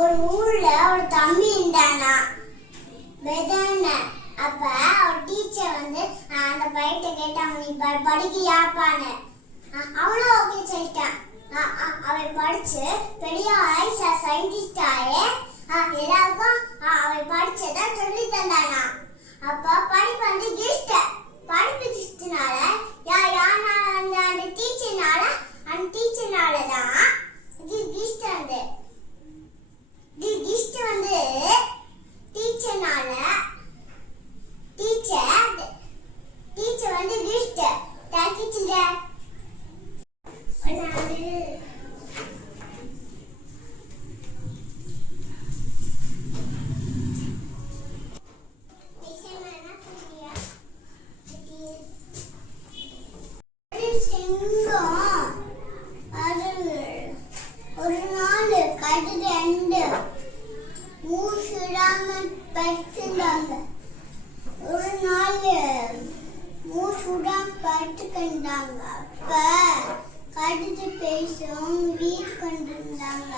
ஒரு ஊர்ல ஒரு தம்பி இருந்தானா பெதன. அப்ப ஒரு டீச்சர் அந்த பையன்கிட்ட கேட்டாங்க, நீ படிக்கிறியாப்பான்னு. அவனும் ஓகே சொல்லிட்டான். அவன் படிச்சு பெரிய சயின்டிஸ்ட் ஆயே எல்லாருக்கும் அவன் படிச்சத சொல்லி தந்தானா. அப்ப படிப்பு கிஃப்ட். படிப்பு கிஃப்ட்னால அந்த டீச்சர்னால தான் கிஃப்ட் டீச்சர்னால teacher gift. Thank you children. ஒரு நாள் கடுகு ரெண்டு மூசுடாம படுத்துட்டாங்க. ஒரு நாள் மூசுடாம படுத்துக்கிட்டாங்க. அப்ப கடுகு பேசும் வீட்டு கொண்டு இருந்தாங்க.